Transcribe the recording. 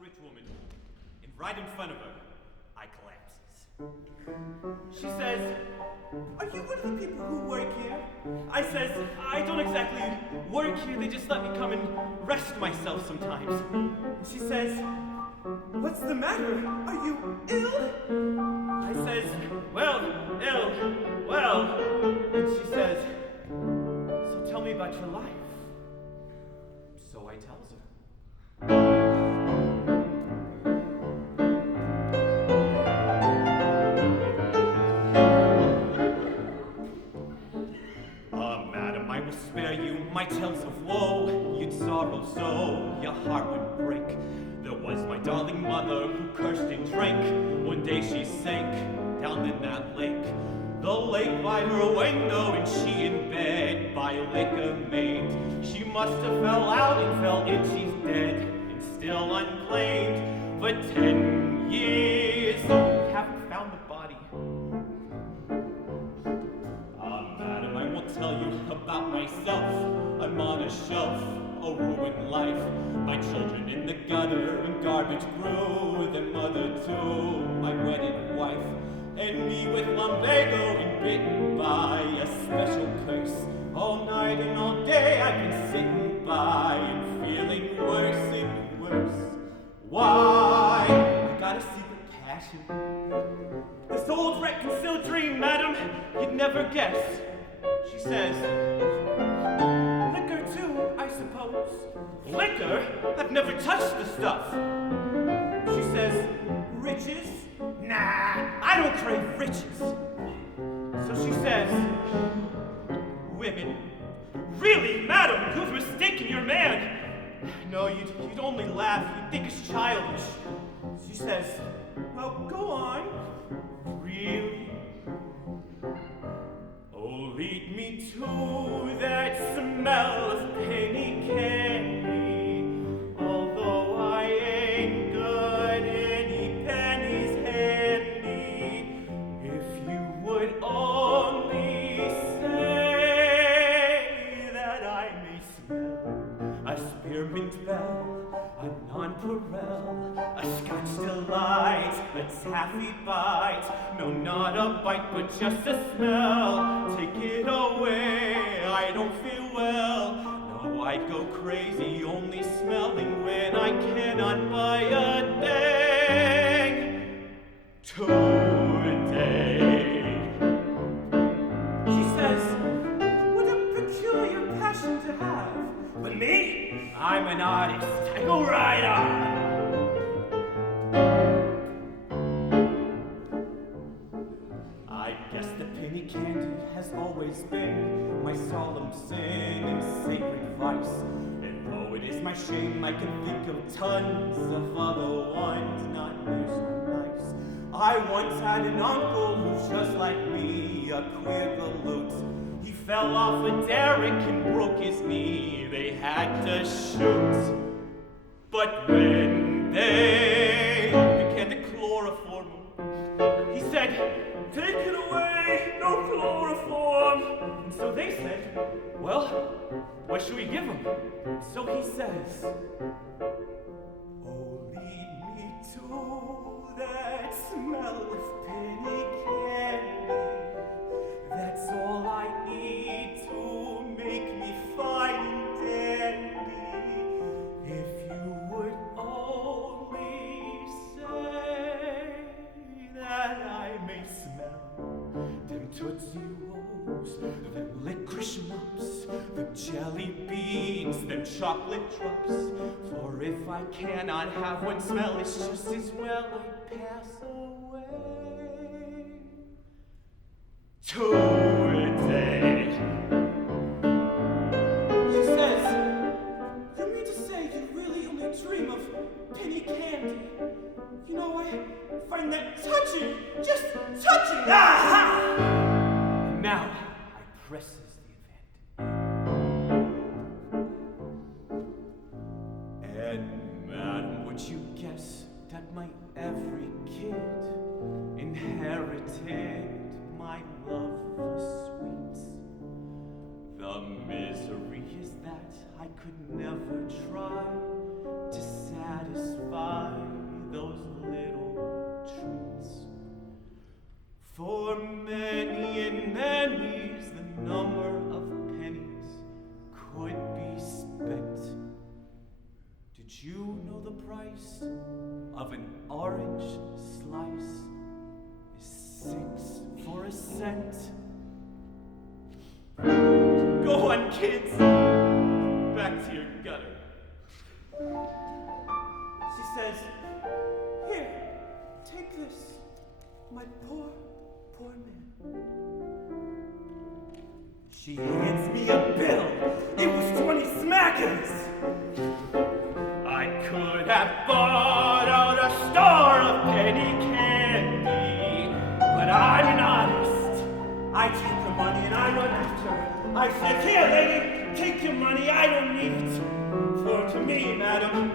rich woman, and right in front of her, I collapses. She says, "Are you one of the people who work here?" I says, "I don't exactly work here, they just let me come and rest myself sometimes." And she says, "What's the matter? Are you ill?" I says, "Well, ill, well." And she says, "So tell me about your life." So I tells her. Madam, I will spare you my tales of woe. You'd sorrow so, your heart would break. There was my darling mother who cursed and drank. One day she sank down in that lake. The lake by her window, and she in bed by liquor maimed. She must have fell out and fell in, she's dead and still unclaimed. For 10 years, we haven't found the body. Madam, I won't tell you about myself. I'm on a shelf, a ruined life. My children in the gutter and garbage grew. Their mother too, my wedded wife. And me with lumbago and bitten by a special curse. All night and all day I've been sitting by and feeling worse and worse. Why? I got a secret passion. This old wreck-concealed dream, madam, you'd never guess. She says, "Liquor too, I suppose." "Liquor? I've never touched the stuff." She says, "Riches? Nah, I don't crave riches." So she says, "Women? Really, madam, you've mistaken your man." No, you'd only laugh, you'd think it's childish. She says, "Well, go on." "Really? Oh, lead me to that smell of penny candy. Although I ain't got any pennies handy, if you would only say that I may smell a spearmint bell, a nonpareil, a Scotch delight, a taffy bite. No, not a bite, but just a smell. Take it away, I don't feel well. No, I'd go crazy only smelling when I cannot buy a thing today." She says, "What a peculiar passion to have." But me? I'm an artist. I go right on. I guess the penny candy has always been my solemn sin and sacred vice. And though it is my shame, I can think of tons of other ones not near so nice. I once had an uncle who's just like me, a queer galoot. He fell off a derrick and broke his knee. They had to shoot. But when they began to chloroform him, he said, "Take it away, no chloroform." And so they said, "Well, what should we give him?" So he says, "Oh, lead me to that smell of penny candy. That's all I need to make me fine and dandy. If you would only say that I may smell them Tootsie Rolls, them licorice mops, them jelly beans, them chocolate drops. For if I cannot have one smell, it's just as well I pass away today." She says, "You mean to say you really only dream of penny candy? You know, I find that touching, just touching." Aha! Now I presses the event. And madam, would you guess that my every kid inherited my love for misery is that I could never try to satisfy those little treats. For many and many's the number of pennies could be spent. Did you know the price of an orange slice is 6 for a cent? Go on, kids! Back to your gutter. She says, "Here, take this, my poor man." She hands me a bill. It was 20 smackers. I could have bought out a store of penny candy, but I'm an artist. I take the money and I run after her. I said, "Here, lady, take your money. I don't need it. For to me, madam,